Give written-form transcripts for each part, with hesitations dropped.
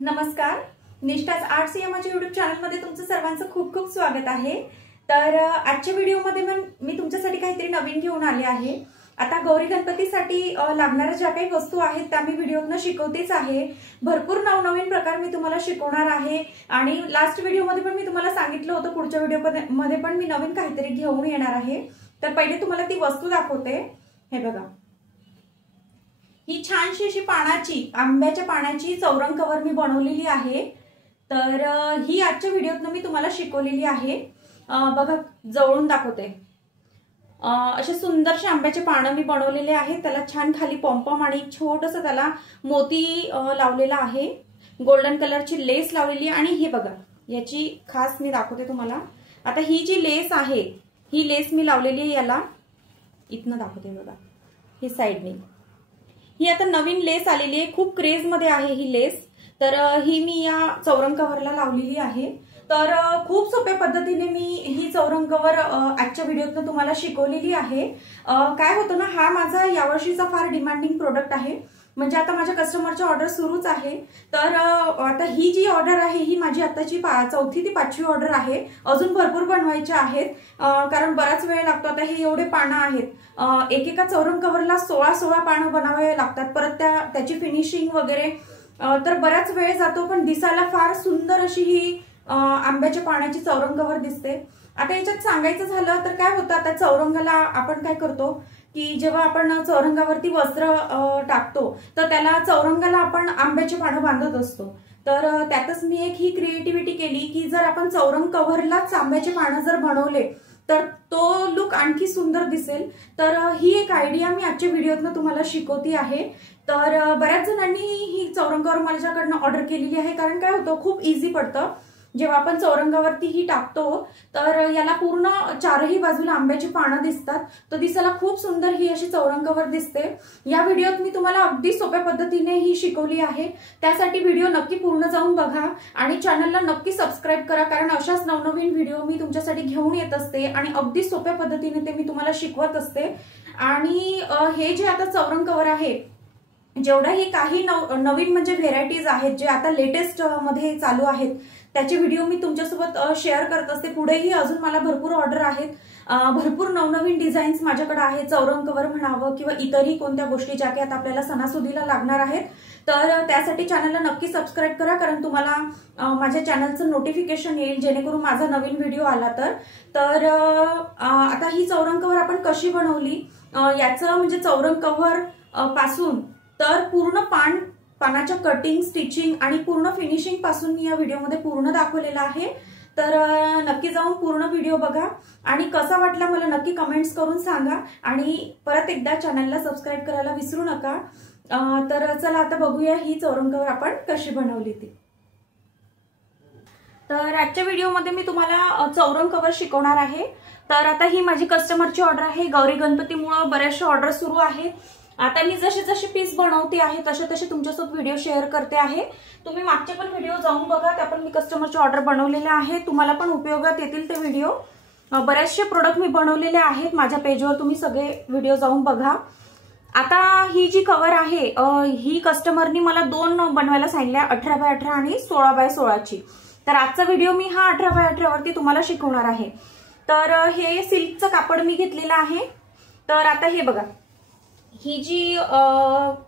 नमस्कार, निष्ठाच आर्ट्स या माझ्या YouTube चॅनलमध्ये तुमचं सर्वांचं खूप खूप स्वागत आहे। तर आजच्या व्हिडिओमध्ये मी तुमच्यासाठी काहीतरी नवीन घेऊन आले आहे। आता गौरी गणपतीसाठी लागणाऱ्या ज्या काही वस्तू आहेत त्या मी व्हिडिओतनं शिकवतेच आहे। भरपूर नवनवीन प्रकार मी तुम्हाला शिकवणार आहे आणि लास्ट व्हिडिओमध्ये पण मी तुम्हाला सांगितलं होतं पुढच्या व्हिडिओमध्ये पण मी नवीन काहीतरी घेऊन येणार आहे। तर पहिले तुम्हाला ती वस्तू दाखवते। हे बघा, ही छानशी अशी पानाची आंब्याच्या पानाची चौरंग कवर मी बनवलेली आहे। तर ही आजच्या व्हिडिओतनं मी तुम्हाला शिकवलेली आहे। बघा, जवळून दाखवते। असे सुंदरसे आंब्याचे पानं मी बनवलेले आहेत। त्याला छान खाली पॉम्पॉम आणि छोटंसं त्याला मोती लावलेला आहे। गोल्डन कलरची लेस लावलेली आणि हे बघा, याची खास मी दाखवते तुम्हाला। आता ही जी लेस आहे, ही लेस मी लावलेली आहे याला। इथनं दाखवते बघा, ही साइडने ही आता नवीन लेस आलेली आहे, खूप क्रेज मध्ये आहे ही लेस। तर ही मी या चौरंग कव्हरला लावलेली आहे। तर खूप सोप्या पद्धतीने मी ही चौरंग कव्हर आजच्या व्हिडिओत तुम्हाला शिकवलेली आहे। काय होतं ना, हा माझा यावर्षीचा फार डिमांडिंग प्रोडक्ट आहे। म्हणजे आता माझ्या कस्टमरची ऑर्डर सुरूच आहे। तर आता ही जी ऑर्डर आहे ही माझी आताची चौथी ते पाचवी ऑर्डर आहे। अजून भरपूर बनवायचे आहेत, कारण बराच वेळ लागतो। आता हे एवढे पानं आहेत, एकेका चौरंग कव्हरला 16 पानं बनावे लागतात। परत त्याची फिनिशिंग वगैरे, तर बराच वेळ जातो। पण दिसायला फार सुंदर अशी ही आंब्याच्या पानाची चौरंग कव्हर दिसते। आता याच्यात सांगायचं झालं तर काय होतं, आता चौरंगाला आपण काय करतो की जेव्हा आपण चौरंगावरती वस्त्र टाकतो तर त्याला चौरंगाला आपण आंब्याची पानं बांधत असतो। तर त्यातच मी एक ही क्रिएटिव्हिटी केली की जर आपण चौरंग कव्हरलाच आंब्याचे पानं जर बनवले तर तो लुक आणखी सुंदर दिसेल। तर ही एक आयडिया मी आजच्या व्हिडिओतनं तुम्हाला शिकवते आहे। तर बऱ्याच जणांनी ही चौरंग कव्हर माझ्याकडनं ऑर्डर केलेली आहे, कारण काय होतं, खूप इझी पडतं। जेव्हा आपण चौरंगावरती ही टाकतो तर याला पूर्ण चारही बाजूला आंब्याची पानं दिसतात। तर दिसायला खूप सुंदर ही अशी चौरंग कव्हर दिसते। या व्हिडिओत मी तुम्हाला अगदी सोप्या पद्धतीने ही शिकवली आहे। त्यासाठी व्हिडिओ नक्की पूर्ण जाऊन बघा आणि चॅनलला नक्की सबस्क्राईब करा, कारण अशाच नवनवीन व्हिडिओ मी तुमच्यासाठी घेऊन येत असते आणि अगदी सोप्या पद्धतीने ते मी तुम्हाला शिकवत असते। आणि हे जे आता चौरंग कव्हर आहे, जेवढाही काही नवीन म्हणजे व्हेरायटीज आहेत जे आता लेटेस्ट मध्ये चालू आहेत त्याचे व्हिडिओ मी तुमच्यासोबत शेअर करत असते। पुढेही अजून मला भरपूर ऑर्डर आहेत, भरपूर नवनवीन डिझाईन्स माझ्याकडे आहेत। चौरंग कव्हर म्हणावं किंवा इतरही कोणत्या गोष्टी ज्या की आता आपल्याला सणासुदीला लागणार आहेत। तर त्यासाठी चॅनलला नक्की सबस्क्राईब करा, कारण तुम्हाला माझ्या चॅनलचं नोटिफिकेशन येईल जेणेकरून माझा नवीन व्हिडिओ आला तर आता ही चौरंग कव्हर आपण कशी बनवली, याचं म्हणजे चौरंग कव्हर पासून तर पूर्ण पानाच्या कटिंग, स्टिचिंग आणि पूर्ण फिनिशिंग पासून मी या व्हिडिओमध्ये पूर्ण दाखवलेला आहे। तर नक्की जाऊन पूर्ण व्हिडिओ बघा आणि कसा वाटला मला नक्की कमेंट्स करून सांगा आणि परत एकदा चॅनलला सबस्क्राईब करायला विसरू नका। तर चला आता बघूया ही चौरंग कव्हर आपण कशी बनवली ती। तर आजच्या व्हिडिओमध्ये मी तुम्हाला चौरंग कव्हर शिकवणार आहे। तर आता ही माझी कस्टमरची ऑर्डर आहे। गौरी गणपतीमुळे बऱ्याचशा ऑर्डर सुरू आहेत। आता मी जसे जसे पीस बनवते आहे तसे तसे तुमच्यासोबत व्हिडिओ शेअर करते आहे। तुम्ही मागचे पण व्हिडिओ जाऊन बघा, त्या पण मी कस्टमरची ऑर्डर बनवलेले आहे। तुम्हाला पण उपयोगात येतील ते व्हिडिओ। बरेचसे प्रोडक्ट मी बनवलेले आहेत माझ्या पेजवर, तुम्ही सगळे व्हिडिओ जाऊन बघा। आता ही जी कव्हर आहे ही कस्टमरनी मला 2 बनवायला सांगितल्या, 18x18 आणि 16x16ची। तर आजचा व्हिडिओ मी हा 18x18 वरती तुम्हाला शिकवणार आहे। तर हे सिल्कचं कापड मी घेतलेलं आहे। तर आता हे बघा, ही जी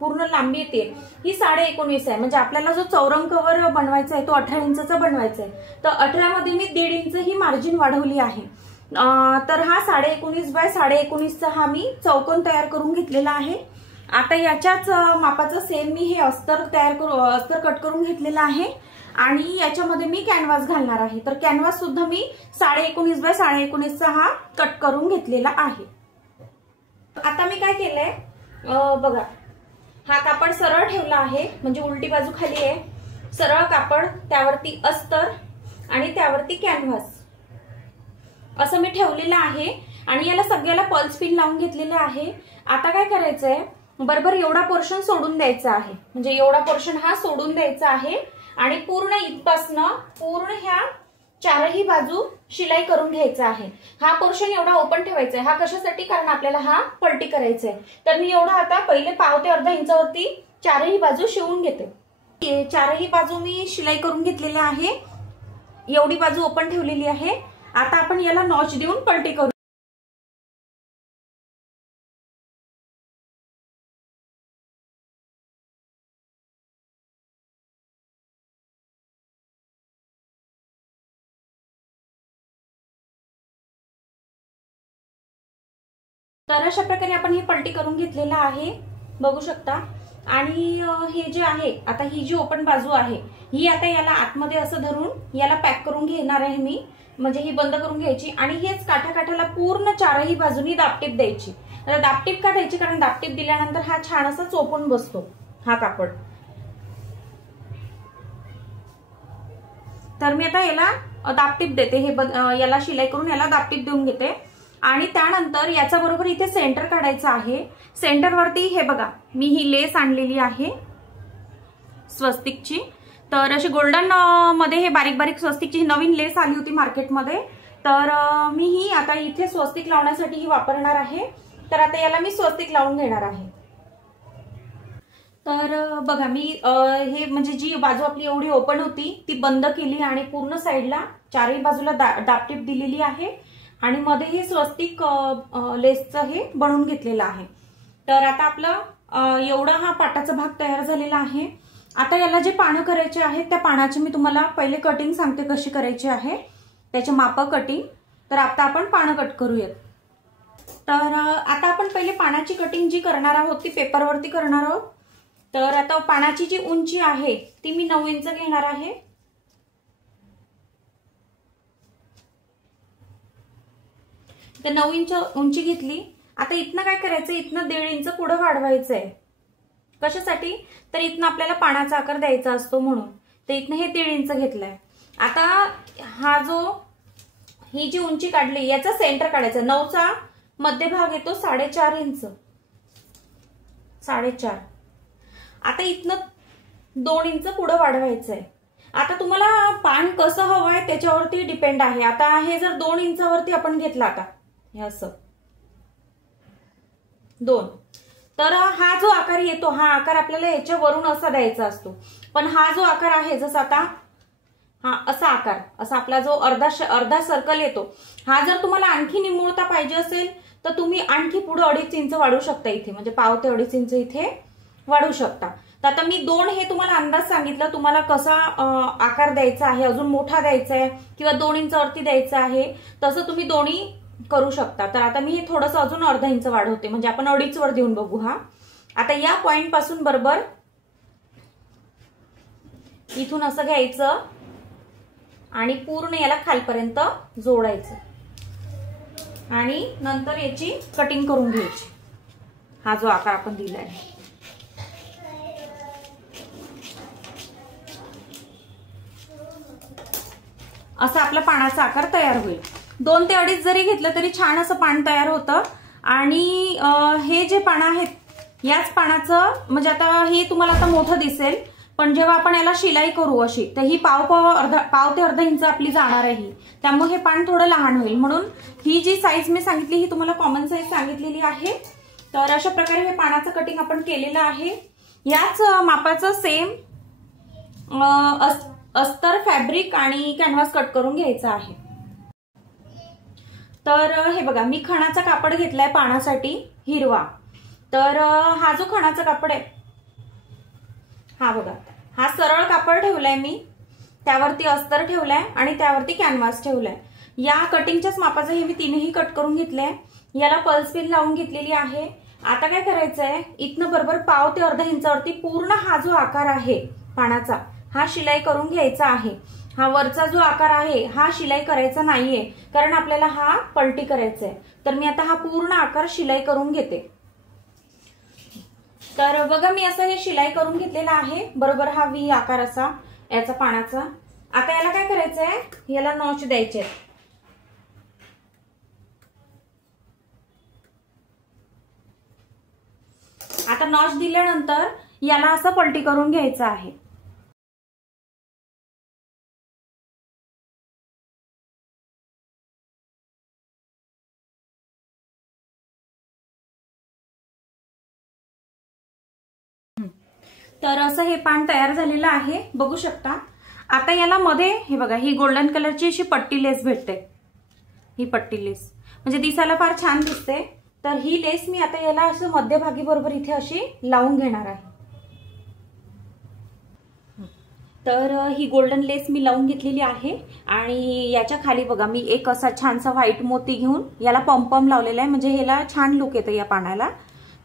पूर्ण लांबी येते ही 19.5 आहे। म्हणजे आपल्याला जो चौरंग कव्हर बनवायचा आहे तो 18 इंचचा बनवायचा आहे। तर 18 मध्ये मी 1.5 इंच ही मार्जिन वाढवली आहे। तर हा 19.5x19.5 हा मी चौकोन तयार करून घेतलेला आहे। आता याच्याच मापाचं सेम मी हे अस्तर कट करून घेतलेलं आहे आणि याच्यामध्ये मी कॅनव्हास घालणार आहे। तर कॅनव्हास सुद्धा मी 19.5x19.5 हा कट करून घेतलेला आहे। आता मी काय केलंय बघा, हा कापड सरळ ठेवला आहे, म्हणजे उलटी बाजू खाली आहे, सरळ कापड, त्यावरती अस्तर आणि त्यावरती कॅनव्हास असं मी ठेवलेलं आहे आणि याला सगळ्याला पल्स पिन लावून घेतलेले आहे। आता काय करायचंय, बरोबर एवढा पोर्शन सोडून द्यायचा आहे, म्हणजे एवढा पोर्शन हा सोडून द्यायचा आहे आणि पूर्ण इथपासनं पूर्ण ह्या चारही बाजू शिलाई करून घ्यायचा आहे। हा पोर्शन एवढा ओपन ठेवायचा आहे। हा कशासाठी, कारण आपल्याला हा पलटी करायचा आहे। तर मी एवढा आता पहिले पाव ते अर्धा इंचावरती चारही बाजू शिवून घेते। चारही बाजू मी शिलाई करून घेतलेल्या आहे, एवढी बाजू ओपन ठेवलेली आहे। आता आपण याला नॉच देऊन पलटी करू। तर अशा प्रकारे आपण ही पलटी करून घेतलेला आहे, बघू शकता। आणि हे जे आहे आता ही जी ओपन बाजू आहे ही आता याला आतमध्ये असं धरून याला पॅक करून घेणार आहे मी, म्हणजे ही बंद करून घ्यायची आणि हेच काठाकाठाला पूर्ण चारही बाजूनी दापटीप द्यायची। आता दापटीप का द्यायची, कारण दापटीप दिल्यानंतर हा छान असा चोपून बसतो हा कापड। तर मी आता याला दापटीप देते, हे याला शिलाई करून याला दापटीप देऊन घेते। आणि त्यानंतर याच्या बरोबर इथे सेंटर काढायचं आहे। सेंटरवरती हे बघा मी ही लेस आणलेली आहे स्वस्तिकची, तर अशी गोल्डन मध्ये हे बारीक बारीक स्वस्तिकची नवीन लेस आली होती मार्केटमध्ये, तर मी ही आता इथे स्वस्तिक लावण्यासाठी ही वापरणार आहे। तर आता याला मी स्वस्तिक लावून घेणार आहे। तर बघा मी हे म्हणजे जी बाजू आपली एवढी ओपन होती ती बंद केली आणि पूर्ण साईडला चारही बाजूला दापटीप दिलेली आहे आणि मध्ये हे स्वस्तिक लेसचं हे बनवून घेतलेलं आहे। तर आता आपलं एवढा हा पाटाचा भाग तयार झालेला आहे। आता याला जे पानं करायचे आहेत त्या पानाची मी तुम्हाला पहिले कटिंग सांगते कशी करायची आहे, त्याचे माप कटिंग। तर आता आपण पानं कट करूयात। तर आता आपण पहिले पानाची कटिंग जी करणार आहोत ती पेपरवरती करणार आहोत। तर आता पानाची जी उंची आहे ती मी 9 इंच घेणार आहे। तर 9 इंच उंची घेतली। आता इथनं काय करायचं, इथनं 1.5 इंच पुढे वाढवायचंय। कशासाठी, तर इथनं आपल्याला पानाचा आकार द्यायचा असतो म्हणून। तर इथनं हे 1.5 इंच घेतलंय। आता हा जो ही जी उंची काढली याचा सेंटर काढायचा, 9चा मध्यभाग येतो 4.5 इंच, 4.5। आता इथनं 2 इंच पुढे वाढवायचंय। आता तुम्हाला पान कसं हवंय त्याच्यावरती डिपेंड आहे। आता हे जर 2 इंचावरती आपण घेतला आता हे असं 2, तर हा जो आकार येतो हा आकार आपल्याला याच्या वरून असा द्यायचा असतो। पण हा जो आकार आहे जसं आता हा असा आकार, असा आपला जो अर्धा सर्कल येतो, हा जर तुम्हाला आणखी निमुळता पाहिजे असेल तर तुम्ही आणखी पुढे 2.5 इंच वाढवू शकता इथे, म्हणजे पाव ते 2.5 इंच इथे वाढवू शकता। तर आता मी 2 हे तुम्हाला अंदाज सांगितला, तुम्हाला कसा आकार द्यायचा आहे, अजून मोठा द्यायचा आहे किंवा 2 इंचावरती द्यायचा आहे, तसं तुम्ही दोन्ही करू शकता। तर आता मी हे थोडंसं अजून अर्धा इंच वाढवते, म्हणजे आपण 2.5 वर देऊन बघू। हा आता या पॉइंट पासून बरोबर इथून असं घ्यायचं आणि पूर्ण याला खालपर्यंत जोडायचं आणि नंतर याची कटिंग करून घ्यायची। हा जो आकार आपण दिलाय असा आपला पानाचा आकार तयार होईल। 2 ते 2.5 जरी घेतलं तरी छान असं पान तयार होतं। आणि हे जे पान आहेत याच पानाचं म्हणजे आता हे तुम्हाला आता मोठं दिसेल, पण जेव्हा आपण याला शिलाई करू अशी तर ही पाव ते अर्धा इंच आपली जाणार आहे, त्यामुळे हे पान थोडं लहान होईल। म्हणून ही जी साईज मी सांगितली ही तुम्हाला कॉमन साईज सांगितलेली आहे। तर अशा प्रकारे हे पानाचं कटिंग आपण केलेलं आहे। याच मापाचं सेम अस्तर, फॅब्रिक आणि कॅनव्हास कट करून घ्यायचा आहे। तर हे बघा मी खणाचा कापड घेतलाय पानासाठी हिरवा। तर हा जो खणाचा कापड आहे हा बघा, हा सरळ कापड ठेवलाय मी, त्यावरती अस्तर ठेवलाय आणि त्यावरती कॅनव्हास ठेवलाय। या कटिंगच्याच मापाचं हे मी तीनही कट करून घेतलंय। याला पल्स पिन लावून घेतलेली आहे। आता काय करायचंय, इथनं बरोबर पाव ते अर्धा इंचावरती पूर्ण हा जो आकार आहे पानाचा हा शिलाई करून घ्यायचा आहे। हा वरचा जो आकार आहे हा शिलाई करायचा नाहीये, कारण आपल्याला हा पलटी करायचा आहे। तर मी आता हा पूर्ण आकार शिलाई करून घेते। तर बघा मी असं हे शिलाई करून घेतलेला आहे, बरोबर हा व्ही आकार असा याचा पानाचा। आता याला काय करायचंय, याला नॉच द्यायचे। आता नॉच दिल्यानंतर याला असं पलटी करून घ्यायचं आहे। तर असं हे पान तयार झालेलं आहे, बघू शकता। आता याला मध्ये हे बघा, ही गोल्डन कलरची अशी पट्टी लेस भेटते, ही पट्टी लेस म्हणजे दिसायला फार छान दिसते। तर ही लेस मी आता याला असं मध्यभागी बरोबर इथे अशी लावून घेणार आहे। तर ही गोल्डन लेस मी लावून घेतलेली आहे आणि याच्या खाली बघा मी एक असा छानसा व्हाईट मोती घेऊन याला पॉम्पॉम लावलेला आहे, म्हणजे ह्याला छान लुक येतं या पानाला।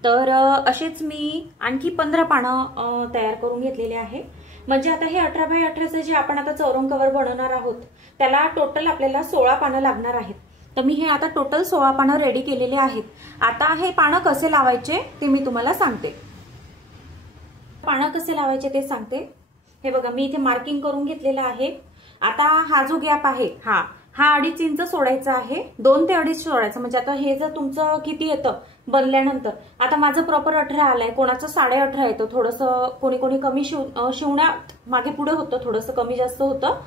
तर असेच मी आणखी 15 पानं तयार करून घेतलेले आहे। म्हणजे आता हे 18 बाय 18चं जे आपण आता चौरंग कव्हर बनवणार आहोत त्याला टोटल आपल्याला 16 पानं लागणार आहेत। तर मी हे आता टोटल 16 पानं रेडी केलेले आहेत। आता हे पानं कसे लावायचे ते मी तुम्हाला सांगते। पानं कसे लावायचे ते सांगते। हे बघा मी इथे मार्किंग करून घेतलेलं आहे। आता हा जो गॅप आहे हा 2.5 इंच सोडायचा आहे, 2 ते 2.5 सोडायचं। म्हणजे आता हे जर तुमचं किती येतं बनल्यानंतर, आता माझं प्रॉपर 18 आलाय, कोणाचं 18.5 येतं, थोडंसं कोणी कोणी कमी शिवण्यात मागे पुढे होतं, थोडंसं कमी जास्त होतं।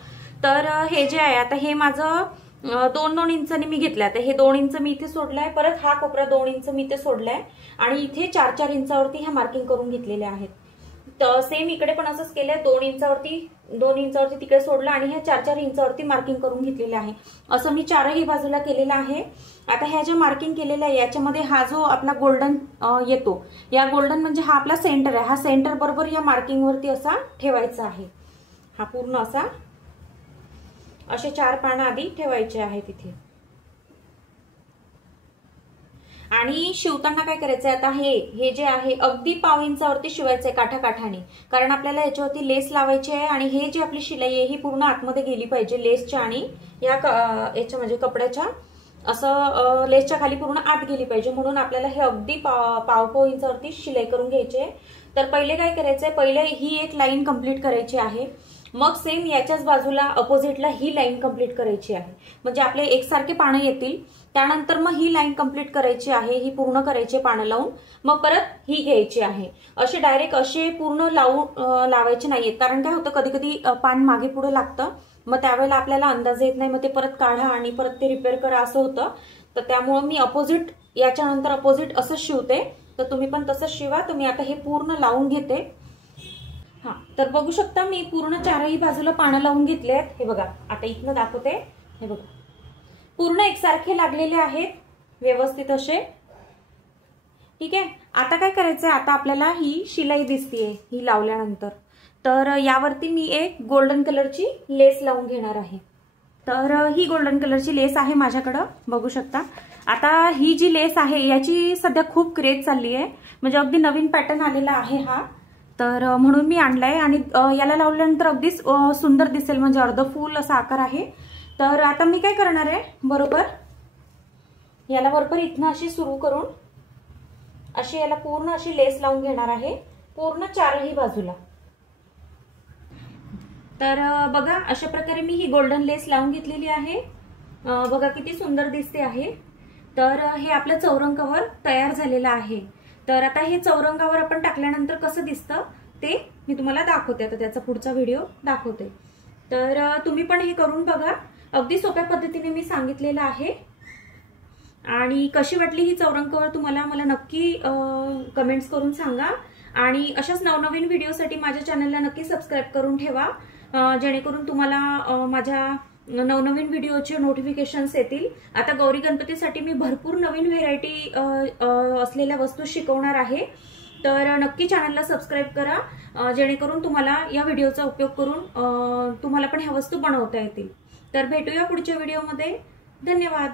तर हे जे आहे आता हे माझं 2-2 इंचांनी मी घेतलंय। आता हे 2 इंच मी इथे सोडलाय, परत हा कोपरा 2 इंच मी इथे सोडलाय आणि इथे 4-4 इंचावरती ह्या मार्किंग करून घेतलेल्या आहेत। तर सेम इकडे पण असंच केलंय, 2 इंचावरती तिकडे सोडलं आणि ह्या 4-4 इंचावरती मार्किंग करून घेतलेलं आहे। असं मी चारही बाजूला केलेलं आहे। आता ह्या ज्या मार्किंग केलेल्या आहे याच्यामध्ये हा जो आपला गोल्डन येतो, या गोल्डन म्हणजे हा आपला सेंटर आहे, हा सेंटर बरोबर या मार्किंग वरती असा ठेवायचा आहे। हा पूर्ण असा असे 4 पानं आधी ठेवायचे आहेत इथे। आणि शिवताना काय करायचंय, आता हे जे आहे अगदी 1.5 इंचावरती शिवायचंय काठाकाठाने, कारण आपल्याला याच्यावरती लेस लावायची आहे आणि हे जी आपली शिलाई आहे ही पूर्ण आतमध्ये गेली पाहिजे लेसच्या आणि याच्या म्हणजे कपड्याच्या असं लेसच्या खाली पूर्ण आत गेली पाहिजे, म्हणून आपल्याला हे अगदी 1.5 इंचावरती शिलाई करून घ्यायची आहे। तर पहिले काय करायचंय, पहिले ही एक लाईन कंप्लीट करायची आहे, मग सेम याच्याच बाजूला अपोजिटला ही लाईन कंप्लीट करायची आहे, म्हणजे आपले एकसारखे पानं येतील। त्यानंतर मग ही लाईन कंप्लीट करायची आहे, ही पूर्ण करायची पानं लावून, मग परत ही घ्यायची आहे। असे डायरेक्ट असे पूर्ण लावायचे नाहीयेत, कारण काय होतं कधी कधी पान मागे पुढे लागतं, मग त्यावेळेला आपल्याला अंदाज येत नाही, मग ते परत काढा आणि परत ते रिपेअर करा असं होतं। तर त्यामुळे मी अपोजिट याच्यानंतर अपोजिट असं शिवते, तर तुम्ही पण तसंच शिवा। तर मी आता हे पूर्ण लावून घेते। हा तर बघू शकता मी पूर्ण चारही बाजूला पानं लावून घेतले आहेत। हे बघा आता इथनं दाखवते, हे बघा पूर्ण एकसारखे लागलेले आहेत व्यवस्थित असे, ठीक आहे। आता काय करायचंय, आता आपल्याला ही शिलाई दिसतीये ही लावल्यानंतर, तर यावरती मी एक गोल्डन कलरची लेस लावून घेणार आहे। तर ही गोल्डन कलरची लेस आहे माझ्याकडं, बघू शकता। आता ही जी लेस आहे याची सध्या खूप क्रेज चालली आहे, म्हणजे अगदी नवीन पॅटर्न आलेला आहे हा, तर म्हणून मी आणलाय आणि याला लावल्यानंतर अगदीच सुंदर दिसेल, म्हणजे अर्ध फुल असा आकार आहे। तर आता मी काय करणार आहे, बरोबर याला बरोबर इथनं अशी सुरू करून अशी याला पूर्ण अशी लेस लावून घेणार आहे, पूर्ण चारही बाजूला। तर बघा अशा प्रकारे मी ही गोल्डन लेस लावून घेतलेली आहे, बघा किती सुंदर दिसते आहे। तर हे आपलं चौरंग कव्हर तयार झालेलं आहे। तर आता हे चौरंगावर आपण टाकल्यानंतर कसं दिसतं ते मी तुम्हाला दाखवते, आता त्याचा पुढचा व्हिडिओ दाखवते। तर तुम्ही पण हे करून बघा, अगदी सोप्या पद्धतीने मी सांगितलेलं आहे। आणि कशी वाटली ही चौरंग कव्हर तुम्हाला मला नक्की कमेंट्स करून सांगा, आणि अशाच नवनवीन व्हिडिओसाठी माझ्या चॅनलला नक्की सबस्क्राईब करून ठेवा, जेणेकरून तुम्हाला माझ्या नवनवीन व्हिडिओचे नोटिफिकेशन्स येतील। आता गौरी गणपतीसाठी मी भरपूर नवीन व्हेरायटी असलेल्या वस्तू शिकवणार आहे, तर नक्की चॅनलला सबस्क्राईब करा, जेणेकरून तुम्हाला या व्हिडिओचा उपयोग करून तुम्हाला पण ह्या वस्तू बनवता येतील। तर भेटूया पुढच्या व्हिडिओमध्ये, धन्यवाद।